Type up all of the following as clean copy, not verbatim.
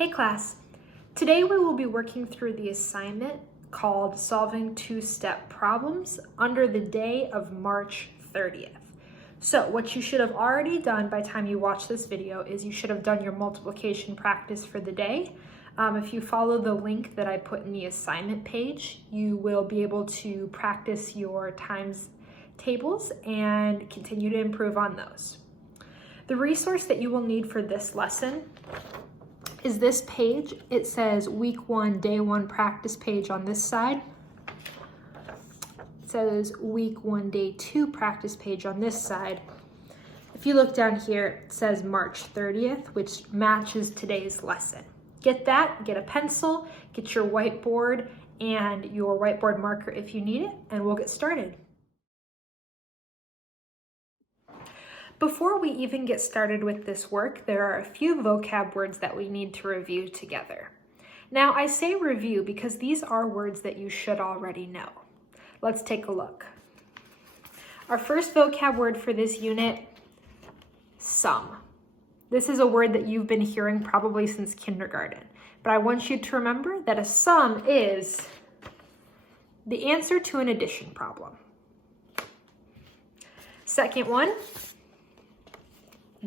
Hey class, today we will be working through the assignment called Solving Two-Step Problems under the day of March 30th. So what you should have already done by the time you watch this video is you should have done your multiplication practice for the day. If you follow the link that I put in the assignment page, you will be able to practice your times tables and continue to improve on those. The resource that you will need for this lesson is this page. It says week 1, day 1 practice page on this side. It says week 1, day 2 practice page on this side. If you look down here, it says March 30th, which matches today's lesson. Get that, get a pencil, get your whiteboard and your whiteboard marker if you need it, and we'll get started. Before we even get started with this work, there are a few vocab words that we need to review together. Now, I say review because these are words that you should already know. Let's take a look. Our first vocab word for this unit, sum. This is a word that you've been hearing probably since kindergarten, but I want you to remember that a sum is the answer to an addition problem. Second one,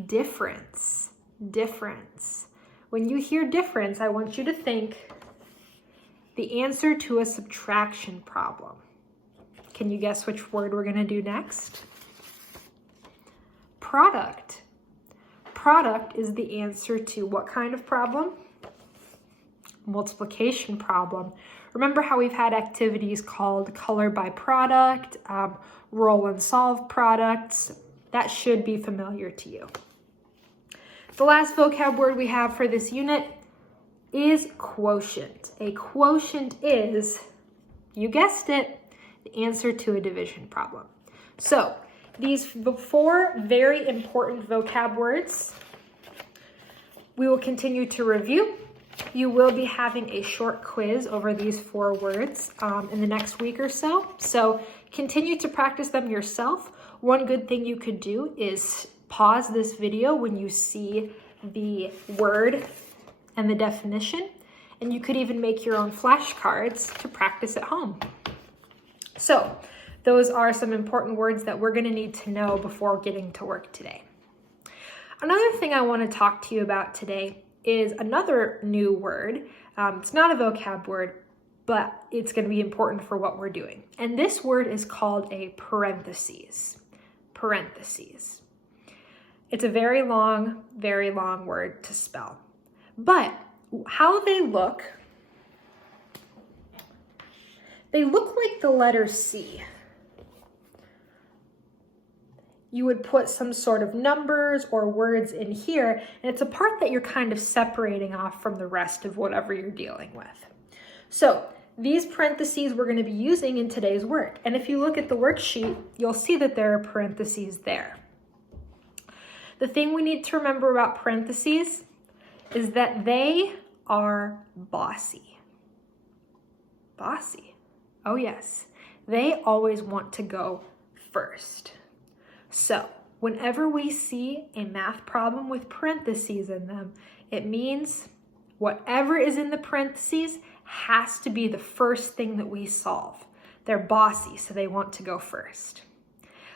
difference. Difference. When you hear difference, I want you to think the answer to a subtraction problem. Can you guess which word we're going to do next? Product. Product is the answer to what kind of problem? Multiplication problem. Remember how we've had activities called color by product, roll and solve products? That should be familiar to you. The last vocab word we have for this unit is quotient. A quotient is, you guessed it, the answer to a division problem. So these 4 very important vocab words we will continue to review. You will be having a short quiz over these 4 words in the next week or so. So continue to practice them yourself. One good thing you could do is pause this video when you see the word and the definition, and you could even make your own flashcards to practice at home. So those are some important words that we're going to need to know before getting to work today. Another thing I want to talk to you about today is another new word. It's not a vocab word, but it's going to be important for what we're doing. And this word is called a parentheses. Parentheses. It's a very long word to spell. But how they look like the letter C. You would put some sort of numbers or words in here, and it's a part that you're kind of separating off from the rest of whatever you're dealing with. So these parentheses we're going to be using in today's work. And if you look at the worksheet, you'll see that there are parentheses there. The thing we need to remember about parentheses is that they are bossy. Bossy. Oh yes, they always want to go first. So whenever we see a math problem with parentheses in them, it means whatever is in the parentheses has to be the first thing that we solve. They're bossy, so they want to go first.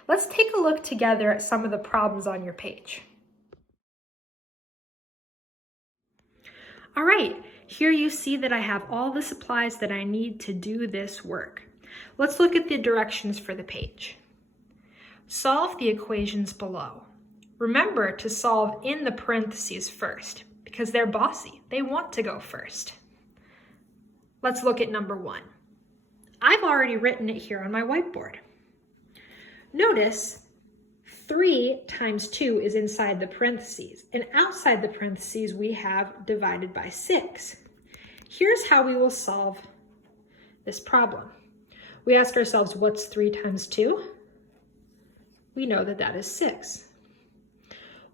Let's take a look together at some of the problems on your page. All right, here you see that I have all the supplies that I need to do this work. Let's look at the directions for the page. Solve the equations below. Remember to solve in the parentheses first because they're bossy. They want to go first. Let's look at number 1. I've already written it here on my whiteboard. Notice 3 times 2 is inside the parentheses, and outside the parentheses we have divided by 6. Here's how we will solve this problem. We ask ourselves, what's 3 times 2? We know that that is 6.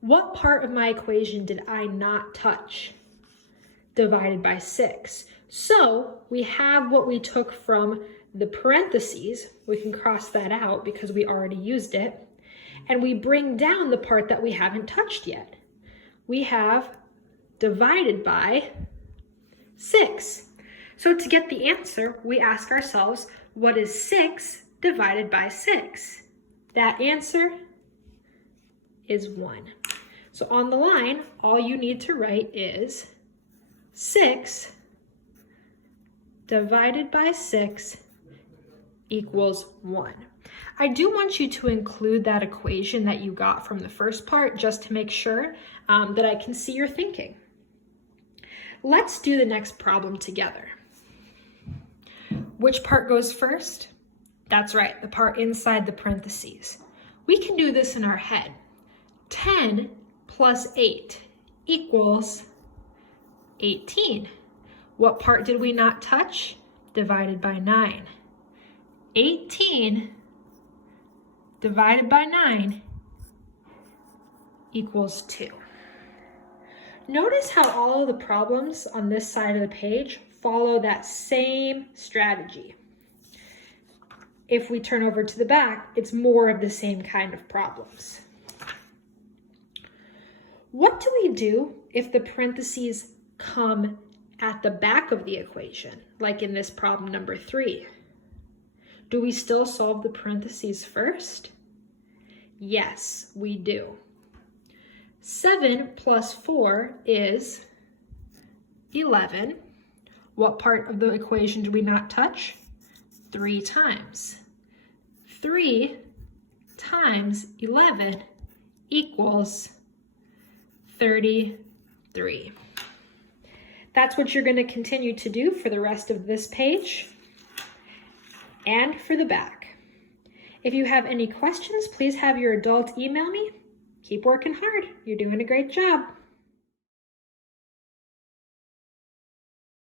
What part of my equation did I not touch? Divided by 6. So we have what we took from the parentheses. We can cross that out because we already used it. And we bring down the part that we haven't touched yet. We have divided by 6. So to get the answer, we ask ourselves, what is 6 divided by 6? That answer is 1. So on the line, all you need to write is 6 divided by 6 equals 1. I do want you to include that equation that you got from the first part just to make sure that I can see your thinking. Let's do the next problem together. Which part goes first? That's right, the part inside the parentheses. We can do this in our head. 10 plus 8 equals 18. What part did we not touch? Divided by 9. 18 divided by 9 equals 2. Notice how all of the problems on this side of the page follow that same strategy. If we turn over to the back, it's more of the same kind of problems. What do we do if the parentheses come at the back of the equation, like in this problem number 3? Do we still solve the parentheses first? Yes, we do. 7 plus 4 is 11. What part of the equation do we not touch? 3 times. 3 times 11 equals 33. That's what you're going to continue to do for the rest of this page and for the back. If you have any questions, please have your adult email me. Keep working hard. You're doing a great job.